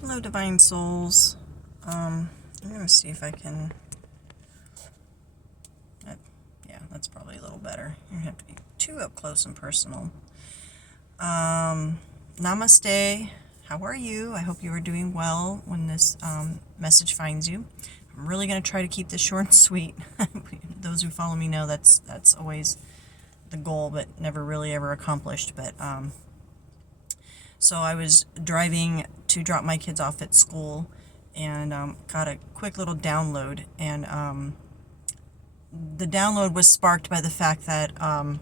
Hello, Divine Souls. I'm going to see if I can... yeah, that's probably a little better. You don't have to be too up close and personal. Namaste. How are you? I hope you are doing well when this message finds you. I'm really going to try to keep this short and sweet. Those who follow me know that's always the goal, but never really ever accomplished. But so I was driving to drop my kids off at school and got a quick little download. And the download was sparked by the fact that I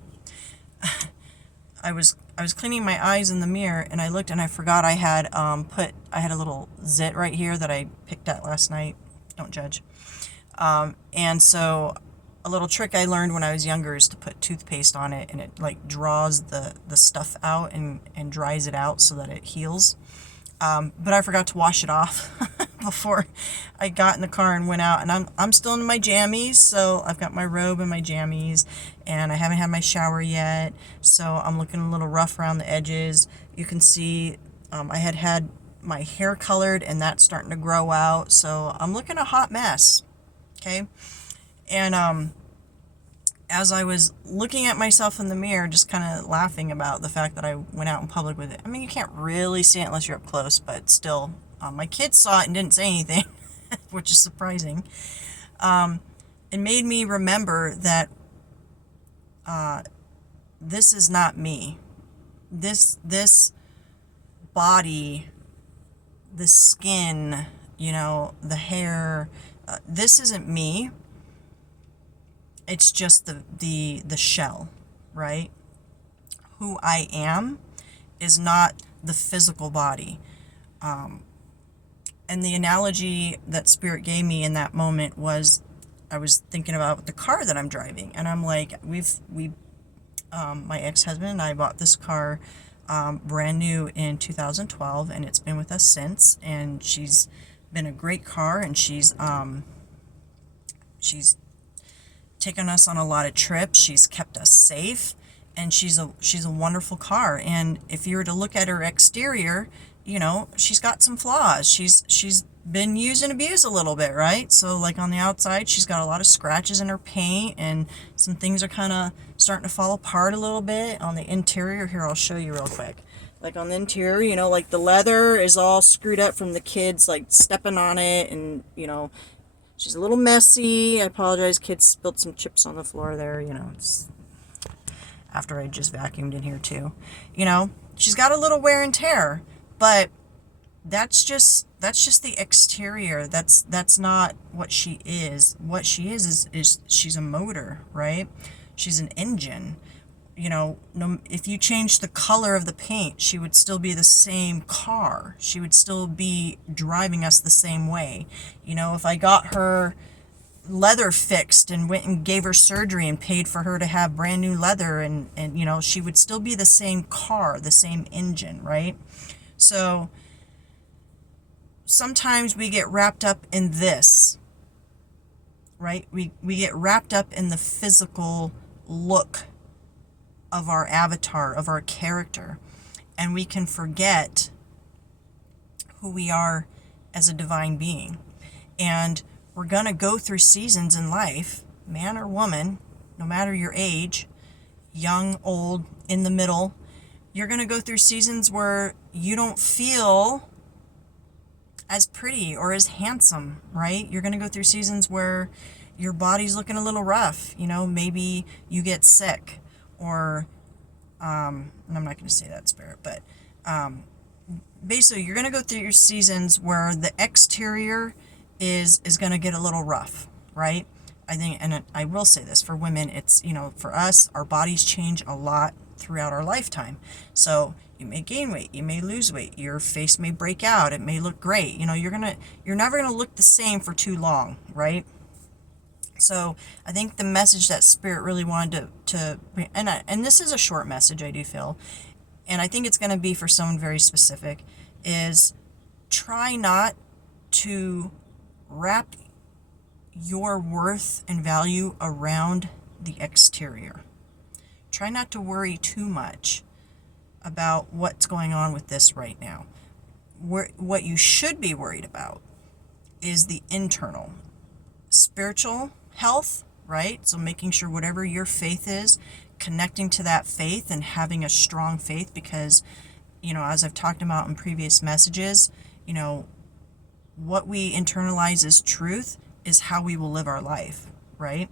was cleaning my eyes in the mirror, and I looked and I forgot I had I had a little zit right here that I picked at last night. Don't judge. And so a little trick I learned when I was younger is to put toothpaste on it, and it like draws the stuff out and dries it out so that it heals. But I forgot to wash it off before I got in the car and went out. And I'm still in my jammies, so I've got my robe and my jammies, and I haven't had my shower yet, so I'm looking a little rough around the edges. You can see I had my hair colored, and that's starting to grow out, so I'm looking a hot mess. Okay, and as I was looking at myself in the mirror, just kind of laughing about the fact that I went out in public with it. I mean, you can't really see it unless you're up close, but still, my kids saw it and didn't say anything, which is surprising. It made me remember that this is not me. This body, the skin, the hair, this isn't me. It's just the shell, right? Who I am is not the physical body. And the analogy that Spirit gave me in that moment was, I was thinking about the car that I'm driving, and I'm like, my ex-husband and I bought this car brand new in 2012, and it's been with us since, and she's been a great car, and she's taken us on a lot of trips. She's kept us safe, and she's a wonderful car. And if you were to look at her exterior, she's got some flaws. She's been used and abused a little bit, right? So like on the outside, she's got a lot of scratches in her paint, and some things are kind of starting to fall apart a little bit. On the interior, here, I'll show you real quick. Like on the interior, like the leather is all screwed up from the kids like stepping on it, and she's a little messy. I apologize. Kids spilled some chips on the floor there. It's after I just vacuumed in here too. She's got a little wear and tear, but that's just the exterior. That's not what she is. What she is she's a motor, right? She's an engine. If you change the color of the paint, she would still be the same car. She would still be driving us the same way. If I got her leather fixed and went and gave her surgery and paid for her to have brand new leather, and she would still be the same car, the same engine, right? So sometimes we get wrapped up in this, right? We get wrapped up in the physical look of our avatar, of our character, and we can forget who we are as a divine being. And we're going to go through seasons in life, man or woman, no matter your age, young, old, in the middle. You're going to go through seasons where you don't feel as pretty or as handsome, right? You're going to go through seasons where your body's looking a little rough. Maybe you get sick, or and I'm not going to say that, Spirit, but basically you're going to go through your seasons where the exterior is going to get a little rough, right? I think, and I will say this, for women, it's, for us, our bodies change a lot throughout our lifetime. So you may gain weight, you may lose weight, your face may break out, it may look great. You're never going to look the same for too long, right? So I think the message that Spirit really wanted to and this is a short message, I do feel, and I think it's going to be for someone very specific, is try not to wrap your worth and value around the exterior. Try not to worry too much about what's going on with this right now. what you should be worried about is the internal spiritual health, right? So making sure whatever your faith is, connecting to that faith and having a strong faith, because, as I've talked about in previous messages, what we internalize as truth is how we will live our life, right?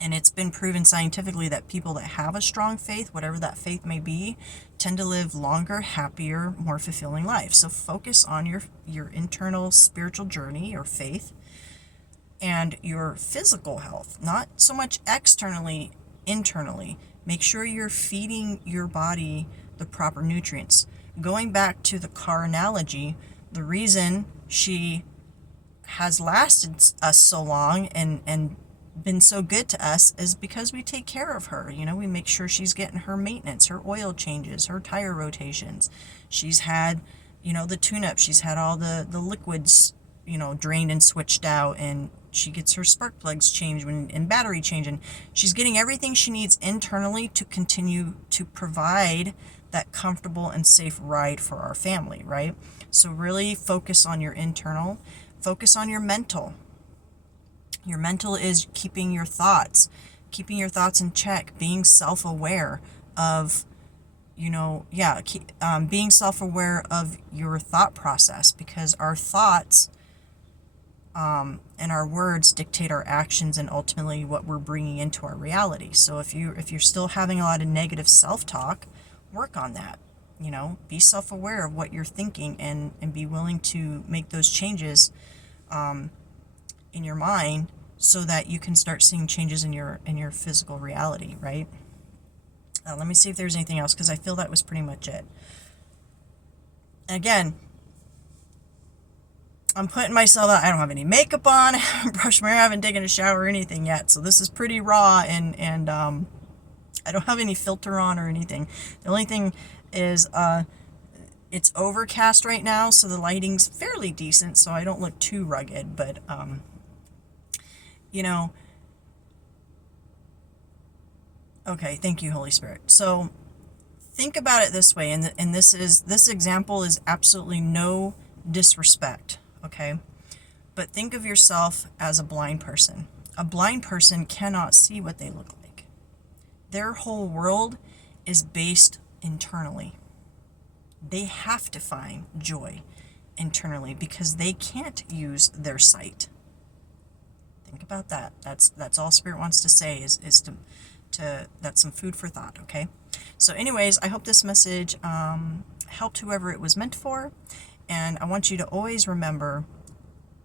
And it's been proven scientifically that people that have a strong faith, whatever that faith may be, tend to live longer, happier, more fulfilling lives. So focus on your internal spiritual journey or faith and your physical health, not so much externally, internally. Make sure you're feeding your body the proper nutrients. Going back to the car analogy, the reason she has lasted us so long and been so good to us is because we take care of her. We make sure she's getting her maintenance, her oil changes, her tire rotations. She's had, the tune-up. She's had all the liquids, drained and switched out, and she gets her spark plugs changed and battery change, and she's getting everything she needs internally to continue to provide that comfortable and safe ride for our family, right? So really focus on your internal, focus on your mental. Your mental is keeping your thoughts in check, being self-aware of, being self-aware of your thought process, because our thoughts and our words dictate our actions and ultimately what we're bringing into our reality. So if you're still having a lot of negative self-talk, work on that. Be self-aware of what you're thinking and be willing to make those changes in your mind so that you can start seeing changes in your physical reality, right? Let me see if there's anything else, because I feel that was pretty much it. Again, I'm putting myself out. I don't have any makeup on. I haven't brushed my hair. I haven't taken a shower or anything yet. So this is pretty raw, and I don't have any filter on or anything. The only thing is it's overcast right now, so the lighting's fairly decent, so I don't look too rugged. But okay, thank you, Holy Spirit. So think about it this way, and this example is absolutely no disrespect, okay? But think of yourself as a blind person. A blind person cannot see what they look like. Their whole world is based internally. They have to find joy internally because they can't use their sight. Think about that. That's all Spirit wants to say is to that's some food for thought, okay? So anyways, I hope this message helped whoever it was meant for. And I want you to always remember,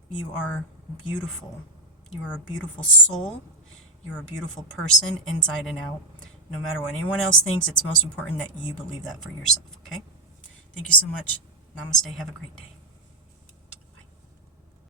you are beautiful. You are a beautiful soul. You're a beautiful person inside and out. No matter what anyone else thinks, it's most important that you believe that for yourself, okay? Thank you so much. Namaste. Have a great day.